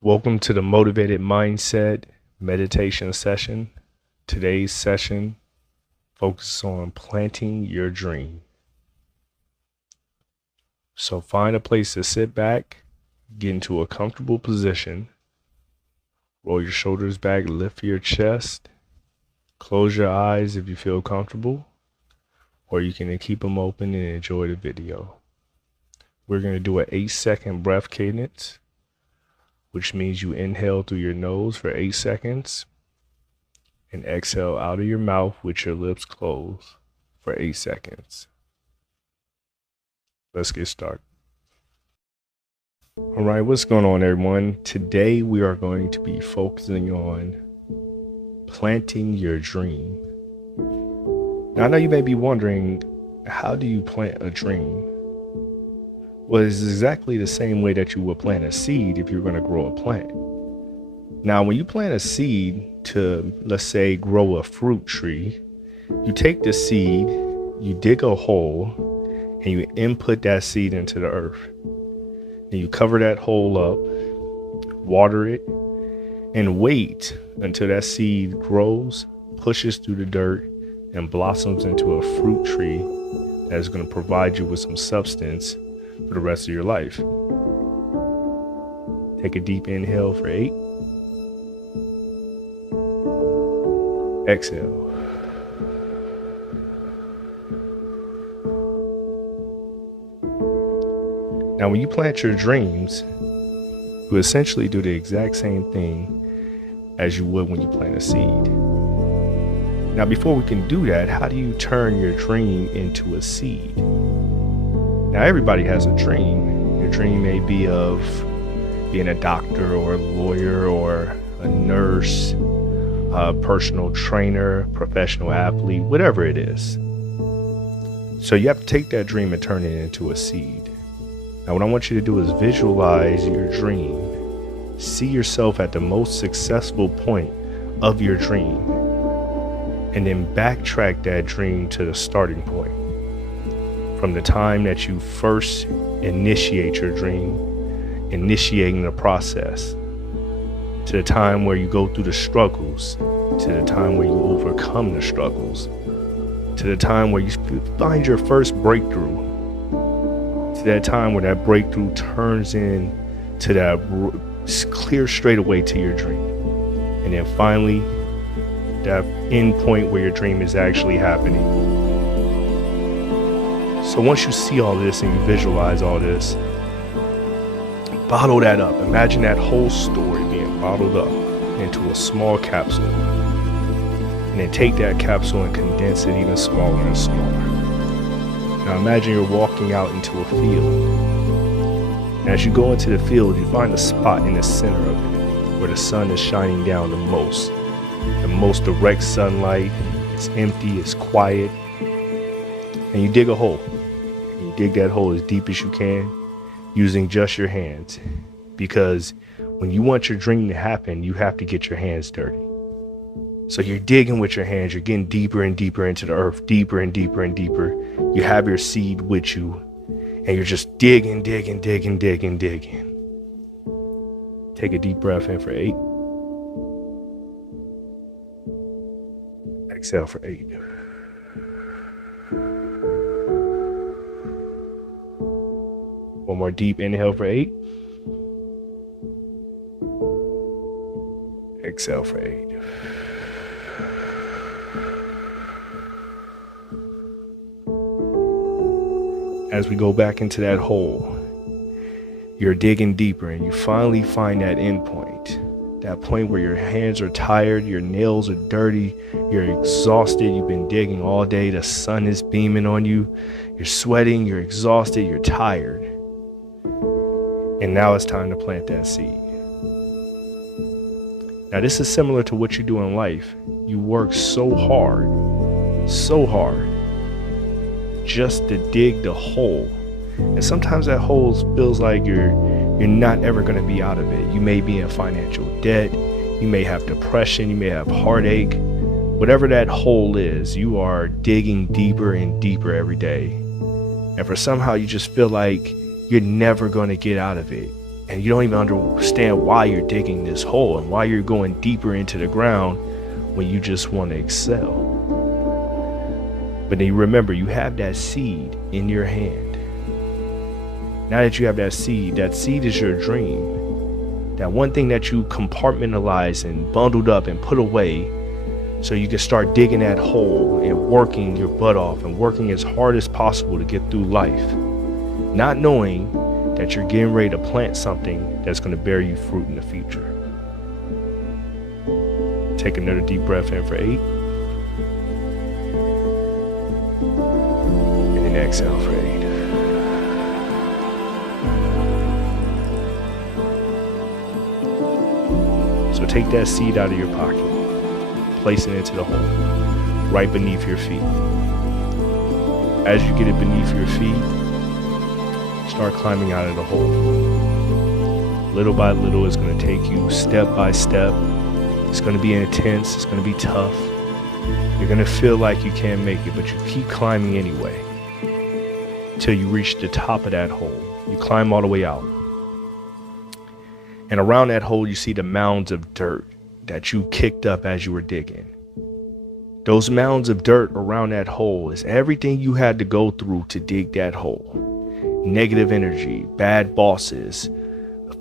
Welcome to the Motivated Mindset meditation session. Today's session focuses on planting your dream. So find a place to sit back, get into a comfortable position, roll your shoulders back, lift your chest, close your eyes if you feel comfortable, or you can keep them open and enjoy the video. We're going to do an 8-second breath cadence, which means you inhale through your nose for 8 seconds and exhale out of your mouth with your lips closed for 8 seconds. Let's get started. All right, what's going on, everyone? Today we are going to be focusing on planting your dream. Now, I know you may be wondering, how do you plant a dream? Well, it's exactly the same way that you would plant a seed if you're going to grow a plant. Now, when you plant a seed to, let's say, grow a fruit tree, you take the seed, you dig a hole, and you input that seed into the earth. And you cover that hole up, water it, and wait until that seed grows, pushes through the dirt, and blossoms into a fruit tree that's going to provide you with some substance for the rest of your life. Take a deep inhale for 8. Exhale. Now, when you plant your dreams, you essentially do the exact same thing as you would when you plant a seed. Now, before we can do that, how do you turn your dream into a seed? Now, everybody has a dream. Your dream may be of being a doctor or a lawyer or a nurse, a personal trainer, professional athlete, whatever it is. So you have to take that dream and turn it into a seed. Now, what I want you to do is visualize your dream. See yourself at the most successful point of your dream, and then backtrack that dream to the starting point. From the time that you first initiate your dream, initiating the process, to the time where you go through the struggles, to the time where you overcome the struggles, to the time where you find your first breakthrough, to that time where that breakthrough turns into that clear straightaway to your dream. And then finally, that end point where your dream is actually happening. So once you see all this and you visualize all this, bottle that up. Imagine that whole story being bottled up into a small capsule. And then take that capsule and condense it even smaller and smaller. Now imagine you're walking out into a field. And as you go into the field, you find a spot in the center of it where the sun is shining down the most direct sunlight. It's empty, it's quiet. And you dig a hole. You dig that hole as deep as you can using just your hands, because when you want your dream to happen, you have to get your hands dirty. So you're digging with your hands, you're getting deeper and deeper into the earth, deeper and deeper and deeper. You have your seed with you and you're just digging. Take a deep breath in for 8. Exhale for 8. One more deep inhale for 8. Exhale for 8. As we go back into that hole, you're digging deeper and you finally find that end point. That point where your hands are tired, your nails are dirty, you're exhausted, you've been digging all day, the sun is beaming on you, you're sweating, you're exhausted, you're tired. And now it's time to plant that seed. Now, this is similar to what you do in life. You work so hard, just to dig the hole. And sometimes that hole feels like you're not ever going to be out of it. You may be in financial debt. You may have depression. You may have heartache. Whatever that hole is, you are digging deeper and deeper every day. And for somehow you just feel like you're never going to get out of it. And you don't even understand why you're digging this hole and why you're going deeper into the ground when you just want to excel. But then you remember, you have that seed in your hand. Now that you have that seed is your dream. That one thing that you compartmentalized and bundled up and put away so you can start digging that hole and working your butt off and working as hard as possible to get through life. Not knowing that you're getting ready to plant something that's going to bear you fruit in the future. Take another deep breath in for 8. And then exhale for 8. So take that seed out of your pocket, place it into the hole, right beneath your feet. As you get it beneath your feet, start climbing out of the hole. Little by little, it's going to take you step by step. It's going to be intense. It's going to be tough. You're going to feel like you can't make it, but you keep climbing anyway until you reach the top of that hole. You climb all the way out. And around that hole, you see the mounds of dirt that you kicked up as you were digging. Those mounds of dirt around that hole is everything you had to go through to dig that hole. Negative energy, bad bosses,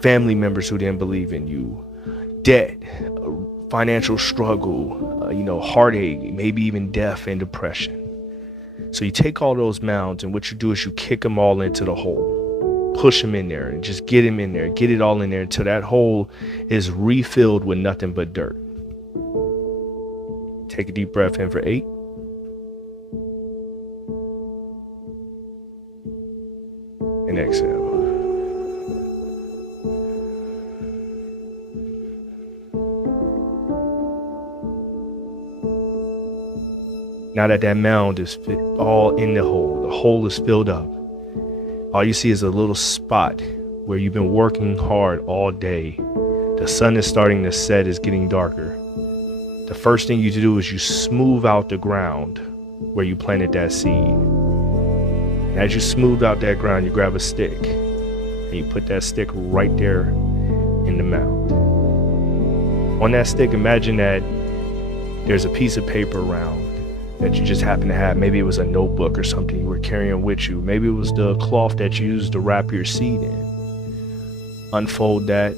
family members who didn't believe in you, debt, financial struggle, heartache, maybe even death and depression. So you take all those mounds, and what you do is you kick them all into the hole, push them in there and just get them in there, get it all in there until that hole is refilled with nothing but dirt. Take a deep breath in for 8. And exhale. Now that mound is all in the hole is filled up. All you see is a little spot where you've been working hard all day. The sun is starting to set, it's getting darker. The first thing you do is you smooth out the ground where you planted that seed. And as you smooth out that ground, you grab a stick and you put that stick right there in the mound. On that stick, imagine that there's a piece of paper around that you just happen to have. Maybe it was a notebook or something you were carrying with you. Maybe it was the cloth that you used to wrap your seed in. Unfold that,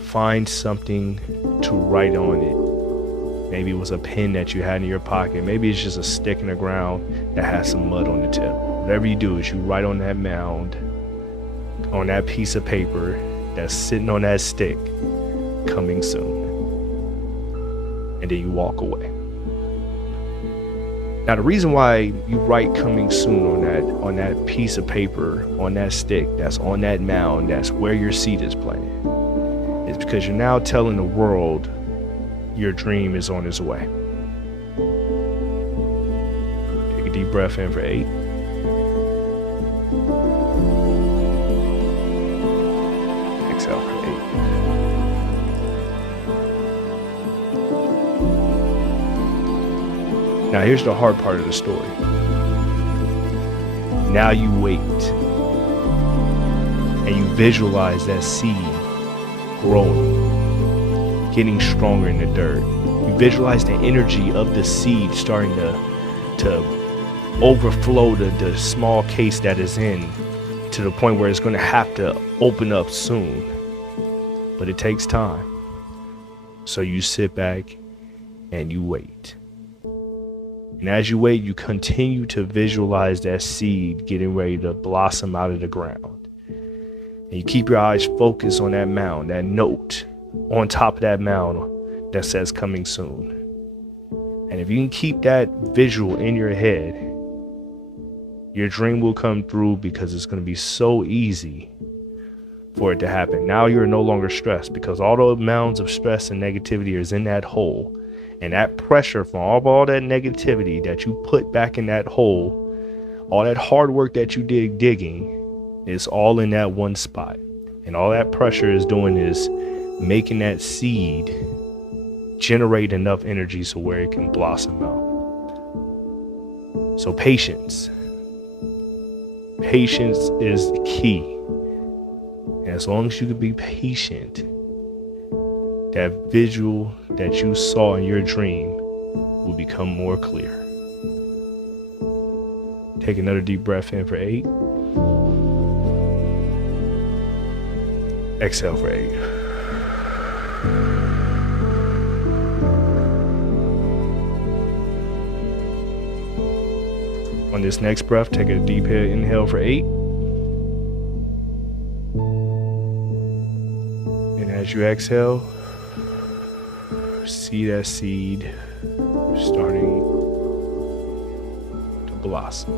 find something to write on it. Maybe it was a pen that you had in your pocket. Maybe it's just a stick in the ground that has some mud on the tip. Whatever you do is you write on that mound, on that piece of paper that's sitting on that stick, coming soon. And then you walk away. Now, the reason why you write coming soon on that piece of paper, on that stick, that's on that mound, that's where your seed is planted, is because you're now telling the world your dream is on its way. Take a deep breath in for 8. Exhale for 8. Now here's the hard part of the story. Now you wait and you visualize that seed growing, getting stronger in the dirt. You visualize the energy of the seed starting to overflow the small case that is in to the point where it's going to have to open up soon. But it takes time. So you sit back and you wait. And as you wait, you continue to visualize that seed getting ready to blossom out of the ground. And you keep your eyes focused on that mound, that note on top of that mound that says coming soon. And if you can keep that visual in your head, your dream will come through because it's going to be so easy for it to happen. Now you're no longer stressed because all the mounds of stress and negativity is in that hole. And that pressure from all that negativity that you put back in that hole, all that hard work that you did digging, is all in that one spot. And all that pressure is doing is making that seed generate enough energy so where it can blossom out. So patience. Patience is the key. And as long as you can be patient, that visual that you saw in your dream will become more clear. Take another deep breath in for 8. Exhale for 8. On this next breath, take a deep inhale for 8. And as you exhale, see that seed starting to blossom.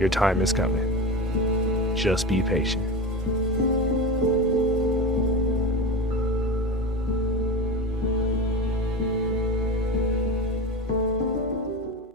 Your time is coming. Just be patient.